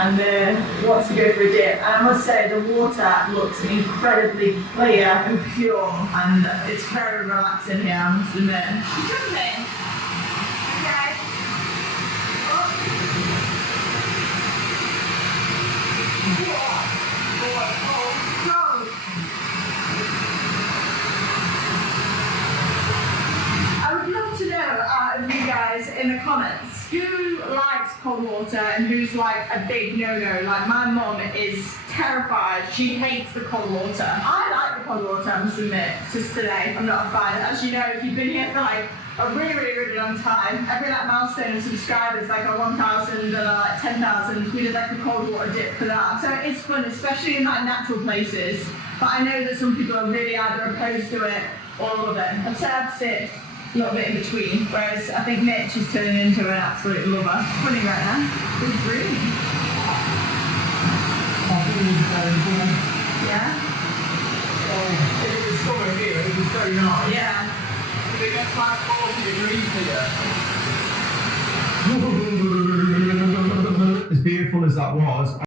and wants to go for a dip. And I must say the water looks incredibly clear and pure, and it's very relaxing here, I must admit. Jump in. Okay. I would love to know out of you guys in the comments who likes cold water and who's like a big no-no. Like my mum is terrified. She hates the cold water. I like the cold water, I must admit. Just today, I'm not a fan. As you know, if you've been here for like a really long time, every like milestone of subscribers, like a 1,000 or like 10,000, we did like a cold water dip for that. So it's fun, especially in like natural places. But I know that some people are really either opposed to it or love it. I'd say I'd sit a little bit in between, whereas I think Mitch is turning into an absolute lover. Funny right now. He's green. Yeah? If it was summer here, it was very nice. Yeah. It gets like 40 degrees here. As beautiful as that was,